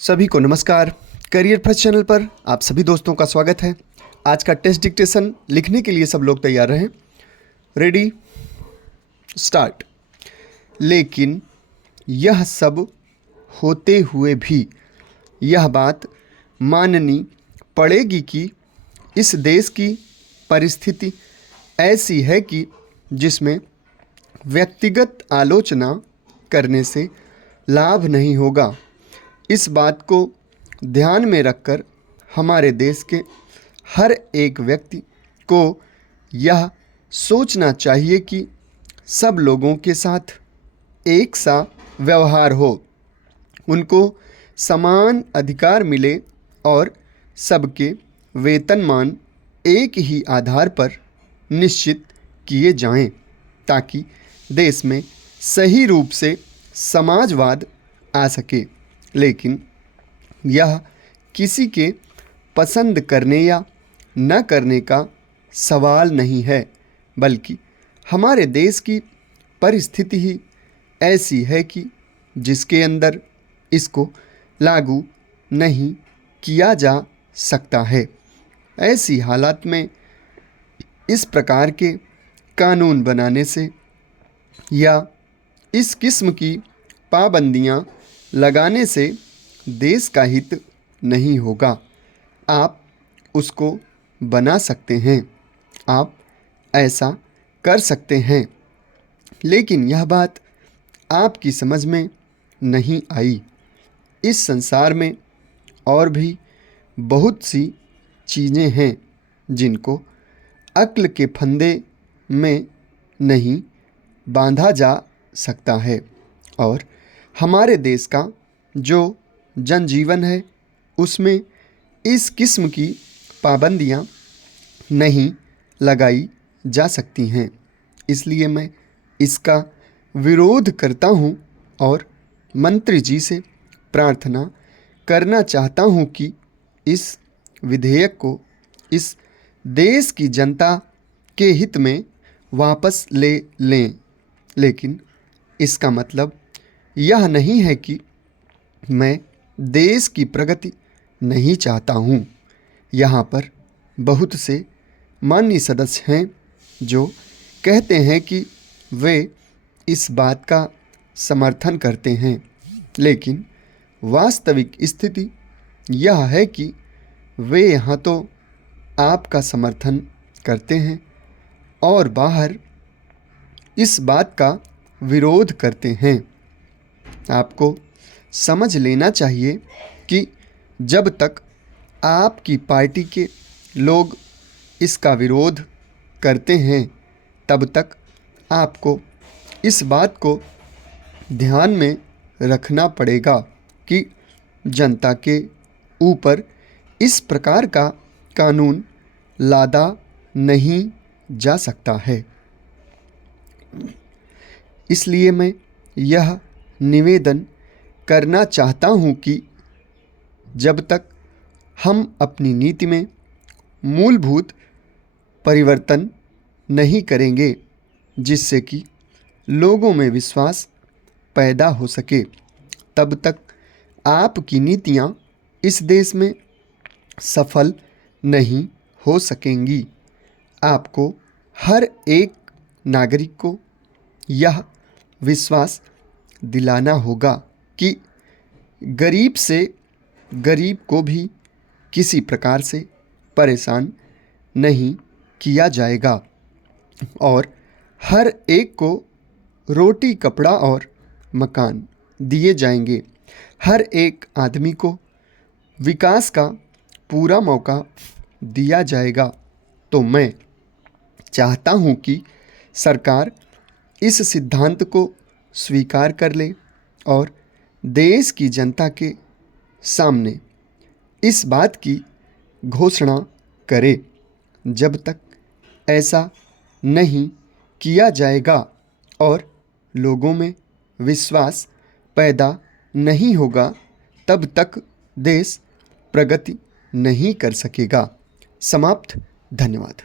सभी को नमस्कार। करियर फर्स्ट चैनल पर आप सभी दोस्तों का स्वागत है। आज का टेस्ट डिक्टेशन लिखने के लिए सब लोग तैयार रहें। Ready, start. लेकिन यह सब होते हुए भी यह बात माननी पड़ेगी कि इस देश की परिस्थिति ऐसी है कि जिसमें व्यक्तिगत आलोचना करने से लाभ नहीं होगा। इस बात को ध्यान में रखकर हमारे देश के हर एक व्यक्ति को यह सोचना चाहिए कि सब लोगों के साथ एक सा व्यवहार हो, उनको समान अधिकार मिले और सबके वेतनमान एक ही आधार पर निश्चित किए जाएं, ताकि देश में सही रूप से समाजवाद आ सके। लेकिन यह किसी के पसंद करने या न करने का सवाल नहीं है, बल्कि हमारे देश की परिस्थिति ही ऐसी है कि जिसके अंदर इसको लागू नहीं किया जा सकता है। ऐसी हालात में इस प्रकार के कानून बनाने से या इस किस्म की पाबंदियां लगाने से देश का हित नहीं होगा। आप उसको बना सकते हैं, आप ऐसा कर सकते हैं, लेकिन यह बात आपकी समझ में नहीं आई। इस संसार में और भी बहुत सी चीज़ें हैं जिनको अक्ल के फंदे में नहीं बांधा जा सकता है, और हमारे देश का जो जनजीवन है उसमें इस किस्म की पाबंदियां नहीं लगाई जा सकती हैं। इसलिए मैं इसका विरोध करता हूं और मंत्री जी से प्रार्थना करना चाहता हूं कि इस विधेयक को इस देश की जनता के हित में वापस ले लें। लेकिन इसका मतलब यह नहीं है कि मैं देश की प्रगति नहीं चाहता हूँ। यहाँ पर बहुत से माननीय सदस्य हैं जो कहते हैं कि वे इस बात का समर्थन करते हैं, लेकिन वास्तविक स्थिति यह है कि वे यहाँ तो आपका समर्थन करते हैं और बाहर इस बात का विरोध करते हैं। आपको समझ लेना चाहिए कि जब तक आपकी पार्टी के लोग इसका विरोध करते हैं, तब तक आपको इस बात को ध्यान में रखना पड़ेगा कि जनता के ऊपर इस प्रकार का कानून लादा नहीं जा सकता है। इसलिए मैं यह निवेदन करना चाहता हूं कि जब तक हम अपनी नीति में मूलभूत परिवर्तन नहीं करेंगे जिससे कि लोगों में विश्वास पैदा हो सके, तब तक आपकी नीतियां इस देश में सफल नहीं हो सकेंगी। आपको हर एक नागरिक को यह विश्वास दिलाना होगा कि गरीब से गरीब को भी किसी प्रकार से परेशान नहीं किया जाएगा और हर एक को रोटी, कपड़ा और मकान दिए जाएंगे। हर एक आदमी को विकास का पूरा मौका दिया जाएगा। तो मैं चाहता हूं कि सरकार इस सिद्धांत को स्वीकार कर ले और देश की जनता के सामने इस बात की घोषणा करे। जब तक ऐसा नहीं किया जाएगा और लोगों में विश्वास पैदा नहीं होगा, तब तक देश प्रगति नहीं कर सकेगा। समाप्त। धन्यवाद।